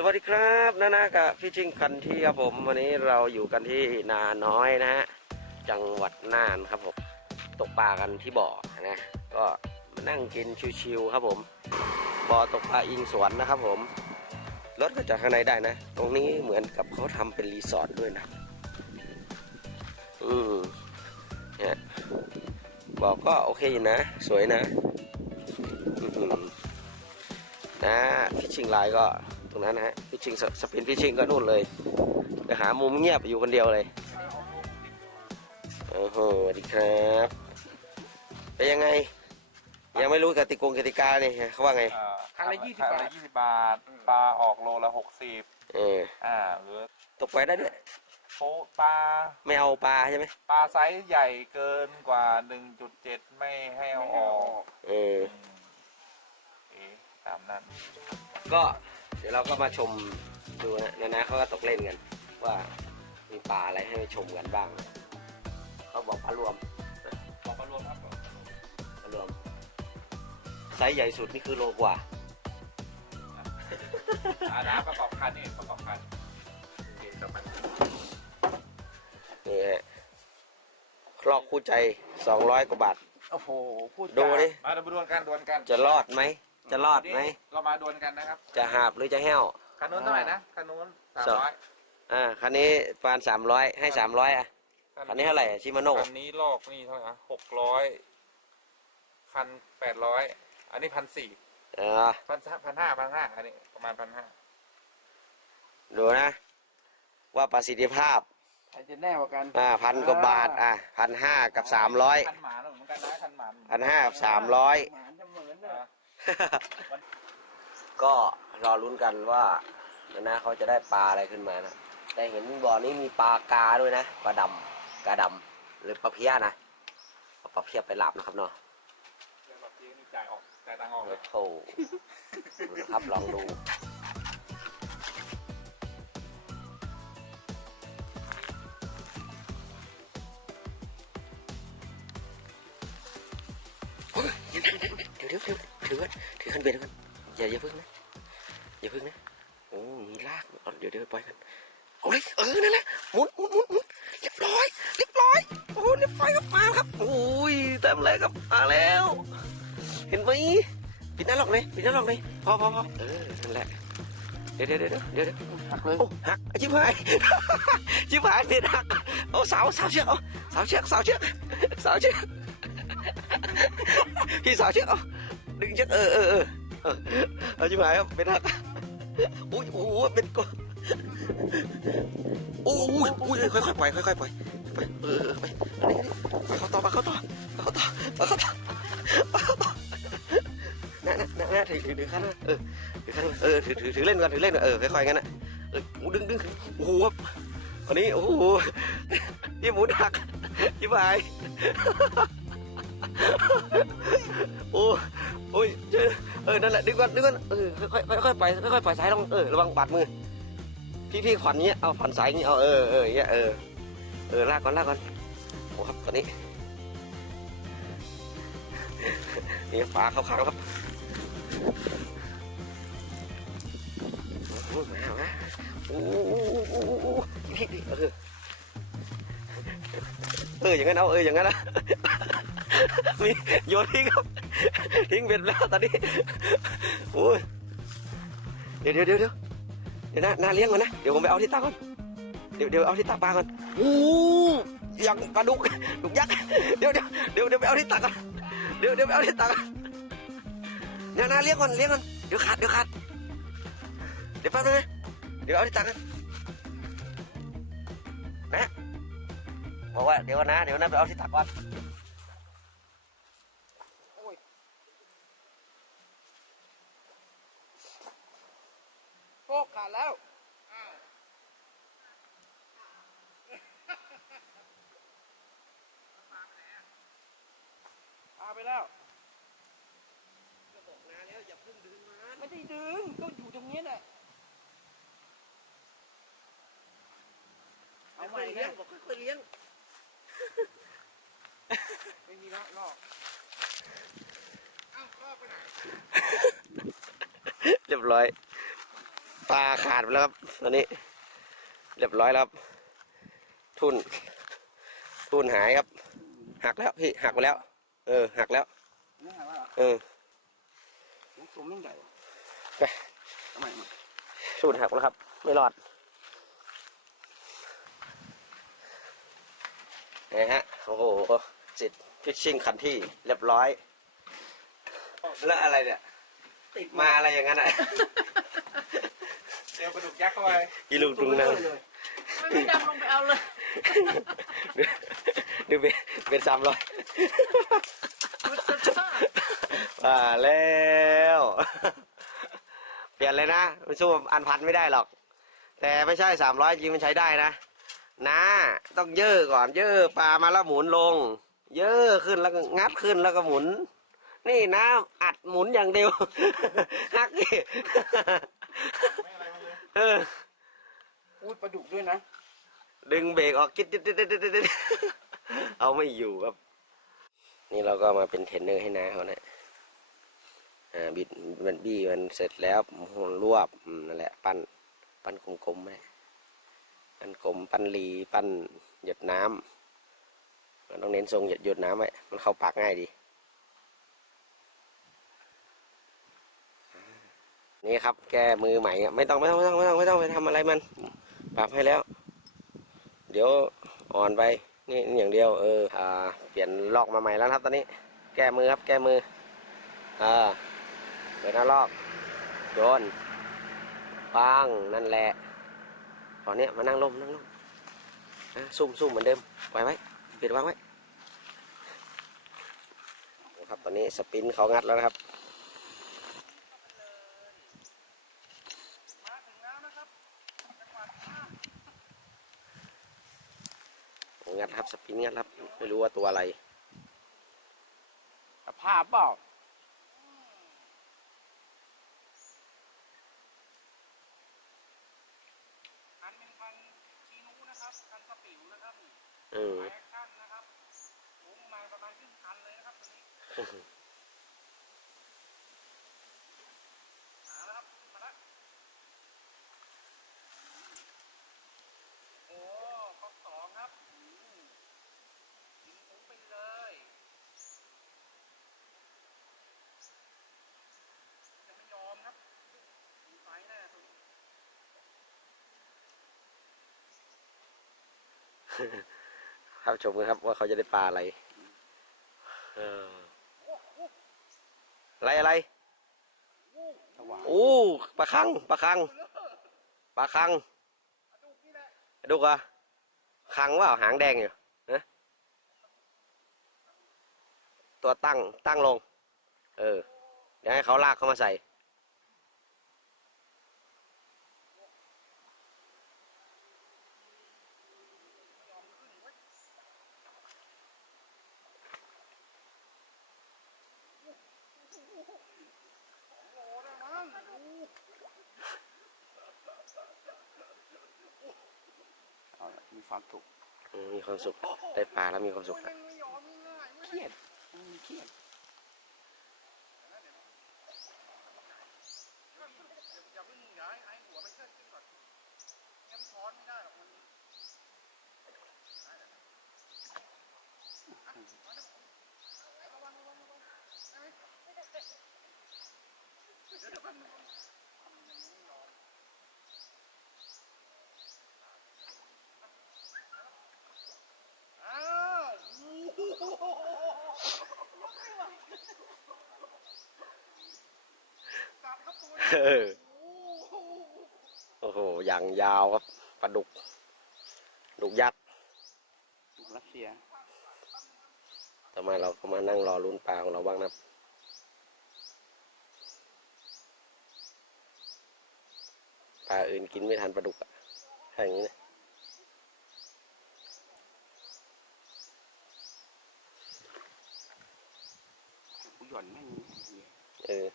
สวัสดีครับนานากับฟิชชิงคันที่ครับผมวันนี้เราอยู่กันที่นาน้อยนะฮะจังหวัดน่านครับผมตกปลากันที่บ่อนะก็มานั่งกินชิวๆครับผมบ่อตกปลาอิงสวนนะครับผมรถก็จากข้างในได้นะ ตรงนี้เหมือนกับเขาทำเป็นรีสอร์ทด้วยนะอืมเนี่ยบ่อก็โอเคอยู่นะ สวยนะอือนะฟิชชิงไลน์ก็ ตรงนั้นนะฮะฟิชชิงสปินฟิชชิงก็นู่นเลยไปหามุมเงียบอยู่คนเดียวเลยโอ้โหสวัสดีครับเป็นยังไง ยังไม่รู้กติกงกติกาเนี่ยเขาว่าไง เอ่อคันละ20บาทคันละยี่สิบบาท ปลาออกโลละหกสิบเอออ่าหรือตกไปได้ด้วยโป๊ะปลาไม่เอาปลาใช่ไหมปลาไซส์ใหญ่เกินกว่าหนึ่งจุดเจ็ดไม่ให้เอาออกเอออืมเอ๊ะตามนั้น ก็ เดี๋ยวเราก็มาชมดูนะนะนะเขาก็ตกเล่นกัน ว่ามีปลาอะไรให้ชมกันบ้าง เขาบอกปลารวมบอกมารวมครับปลารวมไซส์ใหญ่สุดนี่คือโลกว่าอ่าน้ำประกอบคันนี่ประกอบคันเห็นกับมันนี่ฮะคลอกคู่ใจ200กว่าบาท โอ้โห พูดดูดิมาดูดวลกันดวลกัน จะรอดไหม จะรอดไหมนี่เรามาดวลกันนะครับจะหาบหรือจะแห้ว คันนู้นเท่าไหร่นะคันนู้นสามร้อยอ่า คันนี้ฟานสามร้อยให้สามร้อยอะ คันนี้เท่าไหร่ชิมาโน่คันนี้ลอกนี่เท่าไหร่นะหกร้อยคันแปดร้อยอันนี้พันสี่เออพันพันห้าพันห้าอันนี้ประมาณพันห้าดูนะ ว่าประสิทธิภาพใครจะแน่กว่ากัน อ่าพันกว่าบาท อ่าพันห้ากับสามร้อยคันหมาเหมือนกันนะคันหมาพันห้ากับสามร้อย หมานจะเหมือนเนี่ยก็รอลุ้นกันว่านะเขาจะได้ปลาอะไรขึ้นมานะ แต่เห็นบ่อนี้มีปลากาด้วยนะ ปลาดำกาดำหรือปลาเพี้ยนะเอาปลาเพี้ยไปหลับนะครับเนาะเดี๋ยวแบบนี้นี่จ่ายออกจ่ายตังค์ออกเลยโอ้ดูนะครับลองดู ไว้ถือคันเบ็ดไว้กันอย่าอย่าพึ่งนะอย่าพึ่งนะโอ้มีลากเดี๋ยวเดี๋ยวปล่อยกันเอาเลยเออนั่นแหละหมุนหมุนหมุนหมุนเรียบร้อยเรียบร้อยโอ้เรียบร้อยครับมาครับโอ้ยเต็มเลยครับมาแล้ว เห็นไหมปิดหน้าล็อกเลยปิดหน้าล็อกเลยพอพอพอเออนั่นแหละเดี๋ยวเดี๋ยวเดี๋ยวเดี๋ยวหักเลยโอ้หักชิบหายชิบหายเบ็ดหักเอาเสาเสาเชือกเอาเสาเชือกเสาเชือกเสาเชือกพี่เสาเชือกเอา ดึงเชือกเออเออเออเอาชิบหายครับเป็นหักอุ้ยโอ้โหเป็นก้อนโอ้ยอุ้ยค่อยค่อยๆปล่อยค่อยค่อยๆปล่อยไปเออเออไปไปเข้าต่อไปเข้าต่อไปเข้าต่อไปเข้าต่อไปเข้าต่อน่าน่าน่าน่าถือถือถือขั้นนะเออถือขั้นเออถือถือถือเล่นก่อนถือเล่นก่อนเออค่อยๆงั้นนะเออโอ้ดึงดึงโอ้โหครับอันนี้โอ้โหยี่หมูหักชิบหาย โอ้โอ้ยเออนั่นแหละดึงก่อนดึงก่อนเออค่อยค่อยค่อยๆไปค่อยๆปล่อยสายลงเออระวังบาดมือ พี่พี่ขวัญเนี้ยเอาขวัญสายอย่างงี้เอาเออเออเงี้ยเออเออลากก่อนลากก่อนโอ้ครับตอนนี้นี่ปลาเขาขังครับโอ้โหมามาโอ้โหโอ้โหโอ้โหพี่พี่เออ เอออย่างนั้นเอาเอออย่างนั้นนะมีโยนทิ้งครับทิ้งเบ็ดแล้วตอนนี้โอ้ยเดี๋ยวเดี๋ยวเดี๋ยวเดี๋ยวเดี๋ยวนะนาเลี้ยงก่อนนะเดี๋ยวผมไปเอาที่ตาก่อนเดี๋ยวเดี๋ยวเอาที่ตาปลาก่อนโอ้ยังปลาดุกดุกยักษ์เดี๋ยวเดี๋ยวเดี๋ยวเดี๋ยวไปเอาที่ตาก่อนเดี๋ยวเดี๋ยวไปเอาที่ตาก่อนเดี๋ยวนาเลี้ยงก่อนเลี้ยงก่อนเดี๋ยวขาดเดี๋ยวขาดเดี๋ยวแป๊บนึงนะเดี๋ยวเอาที่ตาก่อน บอกว่าเดี๋ยวนะเดี๋ยวนะไปเอาที่ตาก่อน โป๊กขาดแล้วพาไปแล้ว ก็บอกนาแล้วอย่าเพิ่งดึงมัน ไม่ได้ดึง ก็อยู่ตรงนี้แหละ เอาใหม่ เลี้ เนี่ย ย งบอกค่อยๆเลี้ยง ไม่มีละลอก เรียบร้อย ปลาขาดไปแล้วครับตอนนี้ เรียบร้อยแล้วครับ ทุน ทุนหายครับ หักแล้วพี่หักไปแล้ว เออ หักแล้วนี่ไงว่าเออตัวไม่ใหญ่ไปทำไมมาทุนหักแล้วครับ ไม่รอดนี่ฮะ โอ้โหจิตพิชชิ่งคันที่เรียบร้อย แล้วอะไรเนี่ย ติดมาอะไรอย่างนั้นอะเดี๋ยวปลาดุกยักษ์เข้าไปอีลูกดุงนั่งเลยไม่ดำลงไปเอาเลยดูเป็นเป็นสามร้อยมาแล้วเปลี่ยนเลยนะมันสู้อันพันไม่ได้หรอก แต่ไม่ใช่สามร้อยจริงมันใช้ได้นะนะต้องเย่อก่อนเย่อปลามาแล้วหมุนลง เย่อขึ้นแล้วก็งัดขึ้นแล้วก็หมุน นี่นะ อัดหมุนอย่างเดียว ฮักนี่เออ อุ้ยปลาดุกด้วยนะดึงเบรกออกกิ๊ดกิ๊ดกิ๊ดกิ๊ดกิ๊ดเอาไม่อยู่ครับ นี่เราก็มาเป็นเทรนเนอร์ให้นาเขานะอ่าบิดมันบี้มันเสร็จแล้วมันรวบอืมนั่นแหละ ปั้น ปั้นกลมๆไปปั้นกลมปั้นรีปั้นหยดน้ำมันต้องเน้นทรงหยดหยดน้ำไว้มันเข้าปากง่ายดี นี่ครับ แก้มือใหม่ไม่ต้องไม่ต้องไม่ต้องไม่ต้องไม่ต้องไปทำอะไรมัน ปรับให้แล้ว เดี๋ยวอ่อนไปนี่นี่อย่างเดียวเอออ่าเปลี่ยนลอกมาใหม่แล้วครับ ตอนนี้ แก้มือครับ แก้มืออ่าเปิดหน้าลอกโยนปังนั่นแหละตอนนี้มานั่งลมนั่งลมอะซุ่มซุ่มเหมือนเดิมปล่อยไว้ปิดวางไว้ครับตอนนี้สปินเขางัดแล้วนะครับ งัดครับ สปินงัดครับ ไม่รู้ว่าตัวอะไรสภาพเปล่าอันเป็นพันชีนูนะครับพันสปิวนะครับอืมแอคชั่นนะครับสูงมาประมาณครึ่งพันเลยนะครับตัวนี้มาแล้วครับมาแล้วโอ้ข้อสองครับอืมยิงปุ๊บไปเลยจะไม่ยอมครับมีไฟแน่ตัวนี้ ครับชมกันครับว่าเขาจะได้ปลาอะไรเอออะไรอะไรถวายโอ้ปลาคังปลาคังปลาคังดูกอะคังว่าหางแดงอยู่นะตัวตั้งตั้งลง เออเดี๋ยวให้เขาลากเข้ามาใส่ เอาละมีความสุข อื มีความสุขได้ปลาแล้วมีความสุขอะเครียดอืมเครียดอย่าเพิ่งย้ายไอ้หัวไปเชิดขึ้นก่อนยังช้อนไม่ได้หรอกมันอ้าวโอ้โหกัดครับตัวนี้ เออ โอ้โหโอ้โห อย่างยาวครับปลาดุก ดุกยักษ์ถูกรัสเซีย ต่อมาเราก็มานั่งรอลุ้นปลาของเราบ้างนะครับปลาอื่นกินไม่ทันปลาดุกอะถ้าอย่างนี้นะกูหย่อนแม่งเออ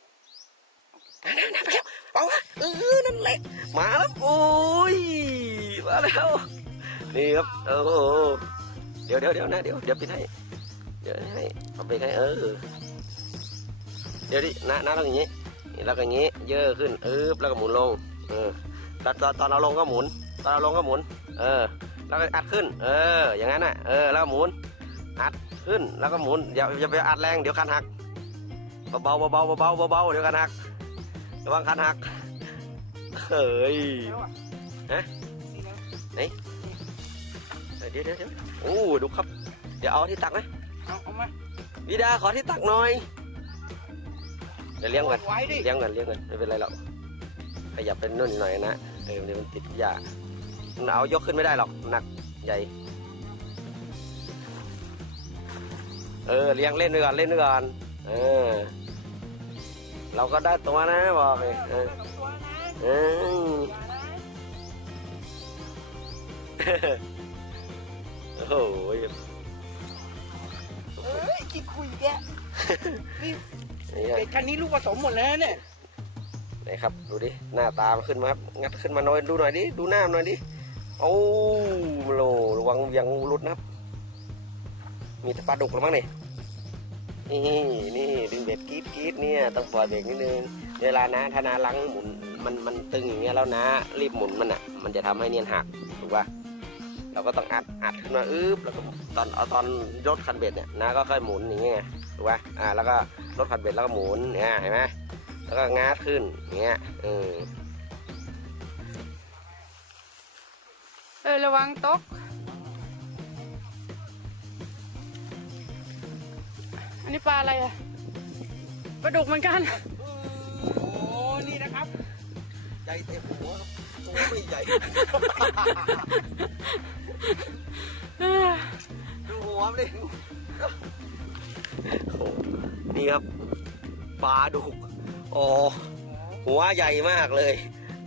นั่นๆๆไปแล้วเอาวะเออนั่นแหละมาแล้วโอ้ยมาแล้วนี่ครับโอ้โหเดี๋ยวเดี๋ยวเดี๋ยวนะเดี๋ยวเดี๋ยวปิดให้เดี๋ยวให้เอาไปให้เออเดี๋ยวดินะนะต้องอย่างนี้นี่แล้วก็อย่างนี้ เยอะขึ้นเออแล้วก็หมุนลงเออตอนตอนตอนเราลงก็หมุน ตอนเราลงก็หมุน เออแล้วก็อัดขึ้น เออ อย่างนั้นน่ะเออแล้วก็หมุนอัดขึ้นแล้วก็หมุนอย่าอย่าไปอัดแรงเดี๋ยวคันหักเบาๆเบาเบาเบาเดี๋ยวคันหัก ระวังคันหักเฮ้ยแล้วอะฮะนี่นะเดี๋ยวเดี๋ยวเดี๋ยวโอ้ดูครับ เดี๋ยวเอาที่ตักไหมเอาเอามาวิดาขอที่ตักหน่อยเดี๋ยวเลี้ยงก่อนไว้ดิเลี้ยงก่อนเลี้ยงก่อนไม่เป็นไรหรอกขยับเป็นนู่นหน่อยนะเออเดี๋ยวมันติดหญ้ามันเอายกขึ้นไม่ได้หรอกหนักใหญ่ เออเลี้ยงเล่นด้วยกันเล่นด้วยกันเออ เราก็ได้ตัวนะบอกเลยเออกับตัวนะเอออย่านะโอ้โหเอ้ยคิดคุยแกนี่นี่ไงเป็ดคันนี้ลูกผสมหมดแล้วเนี่ยไหนครับ ดูดิ หน้าตามันขึ้นมาครับ งัดขึ้นมาหน่อย ดูหน่อยดิ ดูหน้ามันหน่อยดิ โอ้โหระวังยังรุดนะครับ มีแต่ปลาดุกแล้วมั้งนี่ นี่นี่ดึงเบ็ดกรีดกรีดเนี่ยต้องปล่อยเบรกนิดนึงเวลานะถ้านาลังหมุนมันมันตึงอย่างเงี้ยแล้วนะรีบหมุนมันอะ มันจะทำให้เนียนหักถูกป่ะเราก็ต้องอัดอัดขึ้นมาอึ๊บแล้วก็ตอนเอาตอนรถคันเบ็ดเนี่ยนะก็ค่อยหมุนอย่างเงี้ยถูกป่ะอ่าแล้วก็รถคันเบ็ดแล้วก็หมุนเนี่ยเห็นไหมแล้วก็งัดขึ้นอย่างเงี้ยเออเออระวังตก นนี้ปลาอะไรอะปลาดุกเหมือนกัน โอ้นี่นะครับ ใหญ่เต็มหัวครับตัวไม่ใหญ่ ดูหัวมันดิโอ้นี่ครับปลาดุกอ๋อหัวใหญ่มากเลย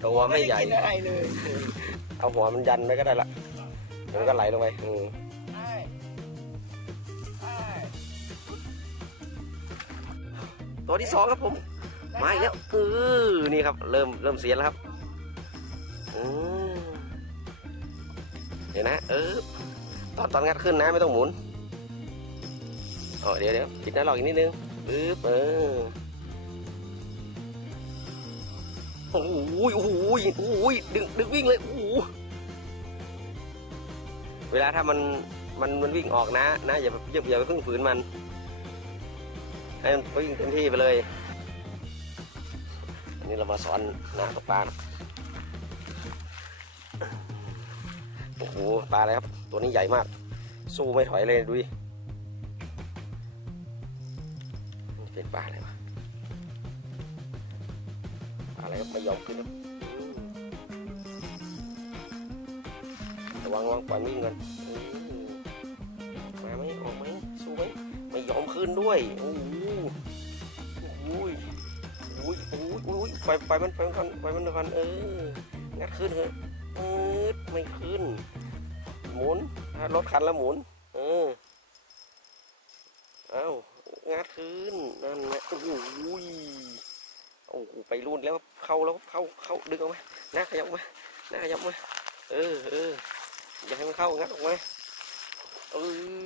ตัวไม่ใหญ่ด้กินอะไรเลย เอาหัวมันยันไปก็ได้ละเดี๋ยวมันก็ไหลลงไปอืม ตัวที่สองครับผมมาอีกแล้วเออนี่ครับ เริ่มเริ่มเสียแล้วครับเดี๋ยวนะเออตอนตอนงัดขึ้นนะไม่ต้องหมุนอ๋อเดี๋ยวเดี๋ยวปิดหน้าหลอกอีกนิดนึงปึ๊บเออโอ้โหโอ้โหโอ้โหดึงดึงวิ่งเลยโอ้โหเวลาถ้ามันมันมันวิ่งออกนะ นะอย่าอย่าอย่าไปพึ่งฝืนมัน ให้มันวิ่งเต็มที่ไปเลย อันนี้เรามาสอนนะตกปลาโอ้โหปลาอะไรครับ ตัวนี้ใหญ่มาก สู้ไม่ถอยเลยดูดิเป็นปลาอะไรวะปลาอะไรครับไม่ยอมขึ้นครับระวังระวังปล่อยวิ่งกันมาไหมออกไหมสู้ไหมไม่ยอมขึ้นด้วยโอ้ อ้ยโอ้ยโอ้ยปล่อยปมันไปมันก่อนปมันก่อนเอองัดขึ้นเถอะอืดไม่ขึ้น หมุนรถคันแล้วหมุน เออเอางัดคืนนั่นนะโอ้ยโอ้โหไปรุ่นแล้วเข้าแล้วเข้าเข้าดึงออกมาหน้าขยับมาหน้าขยับมาเออเอออย่าให้มันเข้างัดออกมาเออ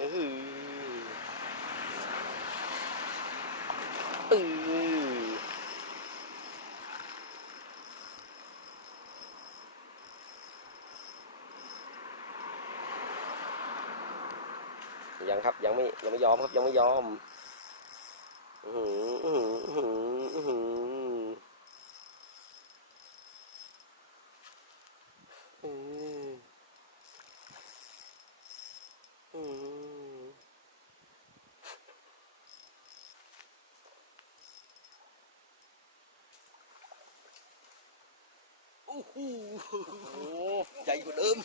อ เออยังครับยังไม่ยังไม่ยอมครับยังไม่ยอม อือหืออือหืออื้อหืออื้อหืออื้อหือโอ้โหใหญ่กว่าเดิม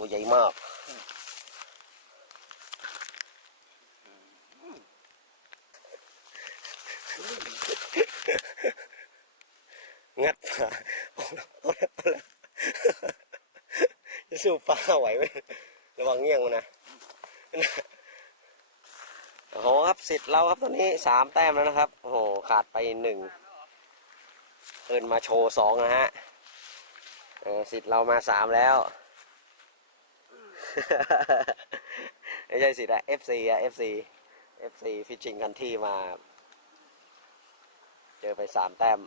ตัวใหญ่มากงัดปลาเอาละเอาละเอาละจะสู้ปลาไหวไหมระวังเงี้ยงมันนะโอ้โหครับเสร็จแล้วครับตอนนี้สามแต้มแล้วนะครับ โอ้โห ขาดไปหนึ่งเอินมาโชว์สองนะฮะสิทธิ์เรามาสามแล้ว ไม่ใช่สิทธิ์อะ FC อะ FC FC ฟิชชิงกันที่มา เจอไปสามแต้ม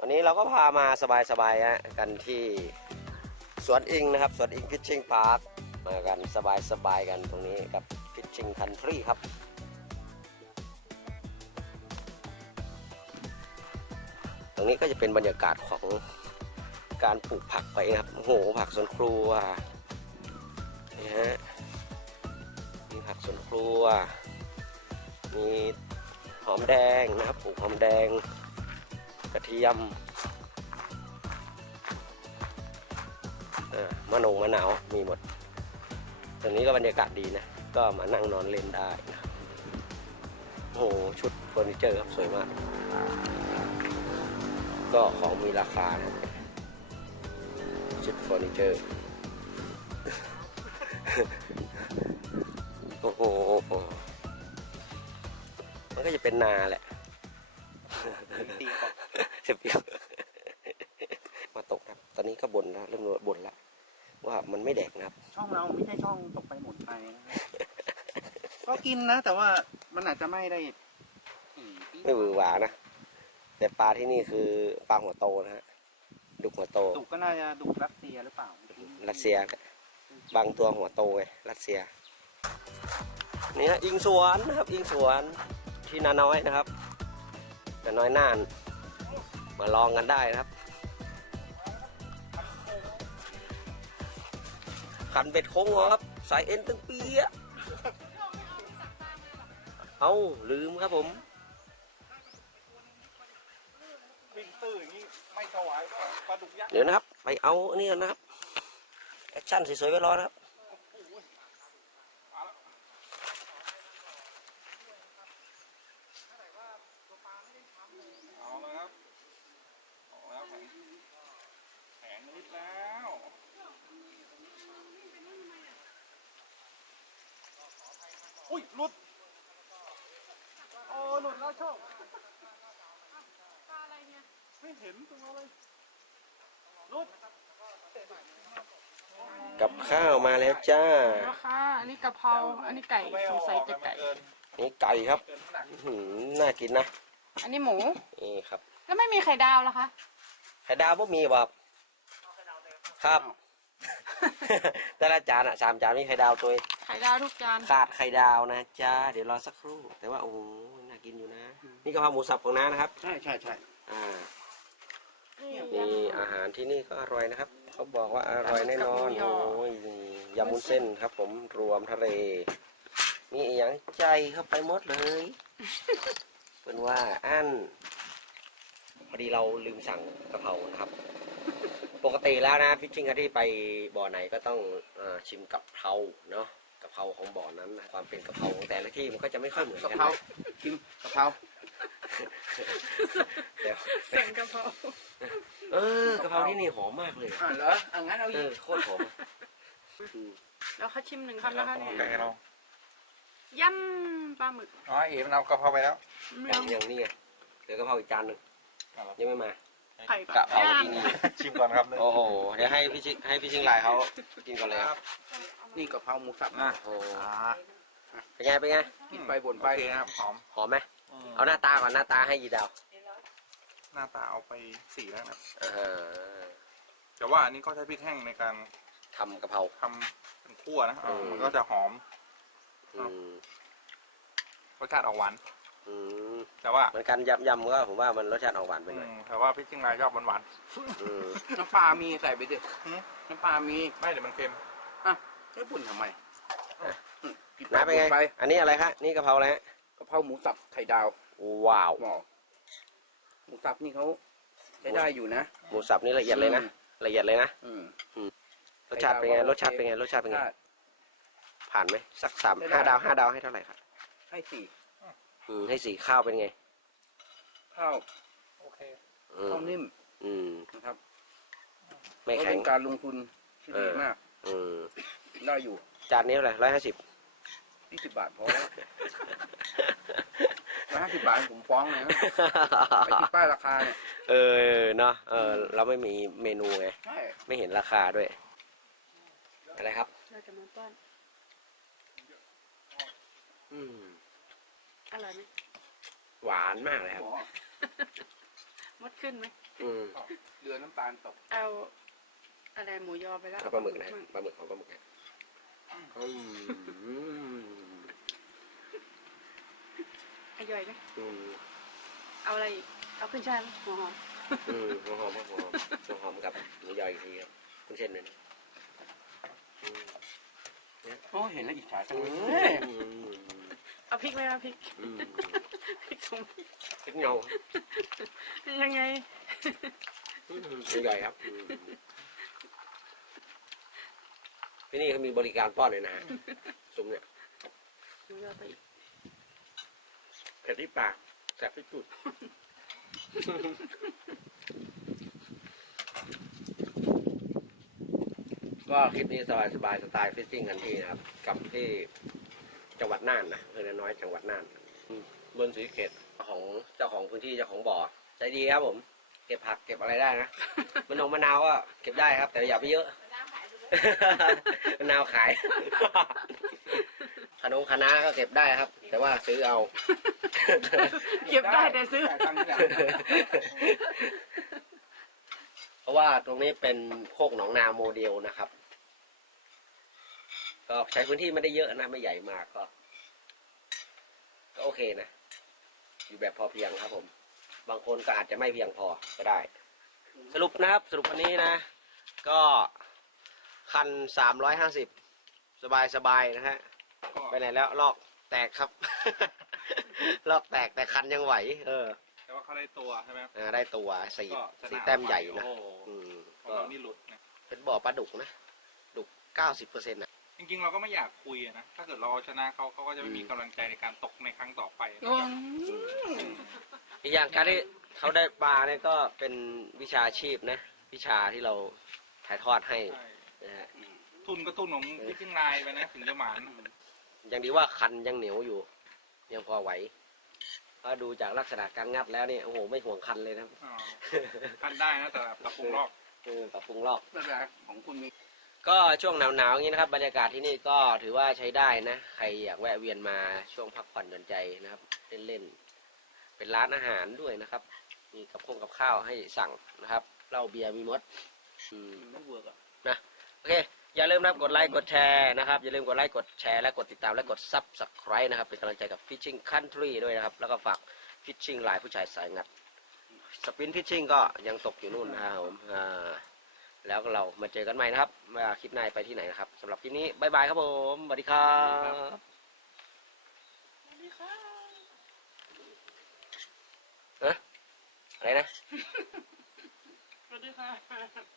วันนี้เราก็พามาสบายๆฮะกันที่สวนอิงนะครับ สวนอิงฟิชชิงพาร์คมากันสบายๆกันตรงนี้กับฟิชชิงคันทรีครับตรงนี้ก็จะเป็นบรรยากาศของการปลูกผักไปครับ โอ้โห ผักสวนครัว นี่ฮะ มีผักสวนครัว มีหอมแดงนะครับปลูกหอมแดง กระเทียมมะนงมะนาวมีหมด ตรงนี้ก็บรรยากาศดีนะ ก็มานั่งนอนเล่นได้นะโอ้โห ชุดเฟอร์นิเจอร์ครับสวยมาก ก็ของมีราคานะชุดเฟอร์นิเจอร์ โอ้โหมันก็จะเป็นนาแหละตีก่อนเสียบมาตกครับ ตอนนี้ก็บ่นแล้วเริ่มบ่นแล้วว่ามันไม่แดกนะครับ ช่องเราไม่ใช่ช่องตกไปหมดไปนะก็กินนะ แต่ว่ามันอาจจะไม่ได้อืมไม่หวือหวานะ แต่ปลาที่นี่คือปลาหัวโตนะฮะ ดุกหัวโต ดุก็น่าจะดุรัสเซียหรือเปล่า รัสเซีย บางตัวหัวโตไงรัสเซียนี่ฮะอิงสวนนะครับอิงสวนที่นาน้อยนะครับนาน้อยน่าน มาลองกันได้นะครับขันเบ็ดโค้งงอครับ สายเอ็นตึงเปียะเอาลืมครับผมวิ่งตื้ออย่างนี้ไม่สวายก็ปลาดุกยักษ์เดี๋ยวนะครับ ไปเอาอันนี้กันนะครับ แอคชั่นสวยๆไว้รอนะครับเอาแล้วครับเอาแล้วแข็งแข็งนิดแล้วอุ้ยหลุดโอ้หลุดแล้วโชคไม่เห็นตัวเลยหลุด กับข้าวมาแล้วจ้านะคะอันนี้กะเพรา อันนี้ไก่สงสัยจะไก่เกินนี่ไก่ครับเกินน้ำหนักอื้อหือน่ากินนะ อันนี้หมู นี่ครับ แล้วไม่มีไข่ดาวเหรอคะ ไข่ดาวบ่มีบ่ครับ แต่ละจานอะสามจานมีไข่ดาวตัวเองไข่ดาวทุกจาน ขาดไข่ดาวนะจ้า เดี๋ยวรอสักครู่ แต่ว่าโอ้โหน่ากินอยู่นะ นี่กะเพราหมูสับของน้านะครับ ใช่ใช่ใช่อ่า นี่นี่อาหารที่นี่ก็อร่อยนะครับ เขาบอกว่าอร่อยแน่นอนโอ้ยยำมุ้นเส้นครับ ผมรวมทะเล มีอหย่างใจเข้าไปหมดเลยเป็นว่าอันพอดีเราลืมสั่งกะเพรานะครับ ปกติแล้วนะฟิชชิ่งที่ไปบ่อไหนก็ต้องเออชิมกะเพราเนาะกะเพราของบ่อนั้นนะความเป็นกะเพราของแต่ละที่มันก็จะไม่ค่อยเหมือนกะกันเพรานะกินกะเพราเดี๋ยวสั่งกะเพรา เออกะเพราที่นี่หอมมากเลยอ่าเหรออ่างั้นเอาเออีอกโคตรหอมอะอืมแล้วเขาชิมหนึ่งคำนะคะเนี่ยไก่ให้เรายำปลาหมึกอ๋อเอ๋มันเอากะเพราไปแล้วอย่างอย่างนี้ไงเดี๋ยวกะเพราอีกจานหนึ่งเอาเหรอยังไม่มา ไข่กะเพราที่นี่ ชิมก่อนครับหนึ่งโอ้โห เดี๋ยวให้พี่ชิให้พี่ชิงลายเขากินก่อนเลยครับนี่กะเพราหมูสับอะโอ้โหอ่าเป็นไงเป็นไงกินไปบ่นไปโอเคครับหอมหอมไหมอืมเอาหน้าตาก่อนหน้าตาให้ยีดาว หน้าตาเอาไปสี่แล้วนะครับอ่าแต่ว่าอันนี้ก็ใช้พริกแห้งในการทำกะเพรา ทำเป็นคั่วนะอืมมันก็จะหอมอืมรสชาติออกหวานอืมแต่ว่าเหมือนกันยำยำก็ผมว่ามันรสชาติออกหวานไปหน่อยอืมแต่ว่าพริกจิงรายชอบหวานอืมน้ำปลามีใส่ไปดิหืมน้ำปลามีๆไม่เดี๋ยวมันเค็มไม่ปุ่นทำไมอืมกินไปน้าเป็นไงบ่นไปอันนี้อะไรคะนี่กะเพราอะไรฮะกะเพราหมูสับไข่ดาว ว้าว หมอ หมูสับนี่เขาใช้ได้อยู่นะ หมูสับนี่ละเอียดเลยนะ ละเอียดเลยนะ อืม รสชาติเป็นไงไข่ดาวรสชาติเป็นไง รสชาติเป็นไงถ้าผ่านไหมสักสามได้ ห้าดาวห้าดาวให้เท่าไหร่ครับให้สี่อืมให้สีข้าวเป็นไง ข้าวโอเค อืมข้าวนิ่มอืม นะครับไม่ก็แข็เป็ง นการลงทุนที่เอดีอมาก อืม ได้อยู่จานนี้เท่าไหร่ร้อยห้าสิบ ยี่สิบบาทพอแล้วร้อย ห้าสิบบาทผมฟ้องเลยนะไปที่ป้ายราคาเนี่ยเออเนาะเออเราไม่มีเมนูไงใช่ไม่เห็นราคาด้วย อะไรครับ เราจะมาป้อนอืมอร่อยไหมหวานมากเลยครับมดขึ้นไหมอืมเรือน้ำตาลตกเอา อะไรหมูยอไปแล้วเอาปลาหมึกนะปลาหมึกของปลาหมึกนะอืม อร่อยไหมอืมเอาอะไรอีกเอาขึ้นช่ายไหมหัวหอมอืมหัวหอมหัวหอมหัวหอมกับหมูยออีกทีครับคุณเช่นเลยนะอืมโอ้เห็นแล้วอิจฉาจังอืเลยมเอาพริกไหมเอาพริกอืมพริกถุงพริกเงายังไงอืมใหญ่ครับอืมที่นี่เขามีบริการป้อนเลยนะฮะซุ้มเนี่ย หมูยอไปอีก เผ็ดที่ปากแสบที่จุดก็คลิปนี้สบายสบายๆสไตล์ฟิชชิ่งกันที่นะครับ กับที่จังหวัดน่านนะเพื่อนน้อยจังหวัดน่านอืมบนสีเกตของเจ้าของพื้นที่เจ้าของบ่อใจดีครับผม เก็บผักเก็บอะไรได้นะมะนงมะนาวก็เก็บได้ครับ แต่อย่าไปเยอะมะนาวขายข นมคณะน้าก็เก็บได้ครับ แต่ว่าซื้อเอา เก็บได้แต่ซื้อจ่ายตังค์อย่างเพราะว่าตรงนี้เป็นโคกหนองนาโมเดลนะครับ ก็ใช้พื้นที่ไม่ได้เยอะนะไม่ใหญ่มากก็ ก็โอเคนะ อยู่แบบพอเพียงครับผม บางคนก็อาจจะไม่เพียงพอก็ได้ สรุปนะครับ สรุปวันนี้นะ ก็คันสามร้อยห้าสิบสบายสบายๆนะฮะ ก็ไปไหนแล้วลอกแตกครับ ลอกแตกแต่คันยังไหว เออ แต่ว่าเขาได้ตัวใช่ไหมอ่าได้ตัวสี่ก็ชนะสี่แต้มใหญ่นะ โอ้โหอืมของก็เรานี่หลุดนะเป็นบ่อปลาดุกนะดุกเก้าสิบเปอร์เซ็นต์อะ จริงๆเราก็ไม่อยากคุยอะนะถ้าเกิดเราเอาชนะเขาเขาก็จะไม่มีอืม กำลังใจในการตกในครั้งต่อไปนะอืมอีกอย่างการที่เขาได้ปลาเนี่ยก็เป็นวิชาชีพนะ วิชาที่เราถ่ายทอดให้ใช่นะฮะ ทุนก็ทุนของพิชิงนายไปนะถึงจะหมานอ ย่างดีว่าคันยังเหนียวอยู่ ยังพอไหวเพราะดูจากลักษณะการงัดแล้วเนี่ยโอ้โหไม่ห่วงคันเลยนะครับอ๋อคันได้นะแต่ปรับปรุงรอบเออปรับปรุงรอบไม่เป็นไรของคุณมีก็ช่วงหนาวๆอย่างนี้นะครับ บรรยากาศที่นี่ก็ถือว่าใช้ได้นะ ใครอยากแวะเวียนมาช่วงพักผ่อนหย่อนใจนะครับเล่นๆเป็นร้านอาหารด้วยนะครับ มีกับคงกับข้าวให้สั่งนะครับเหล้าเบียร์มีหมดอืมไม่เวิร์กอะ นะ โอเค อย่าลืมนะครับกดไลค์กดแชร์นะครับอย่าลืมกดไลค์กดแชร์และกดติดตามและกด Subscribe นะครับเป็นกำลังใจกับ Fishing Country ด้วยนะครับ แล้วก็ฝาก Fishing ลายผู้ชายสายงัดสปินฟิชชิ่งก็ยังตกอยู่นู่นนะครับผมอ่าแล้วก็เรามาเจอกันใหม่นะครับว่าคลิปหน้าไปที่ไหนนะครับสำหรับคลิปนี้บายบายครับผมสวัสดีครับสวัสดีค่ะอะไรนะ สวัสดีค่ะ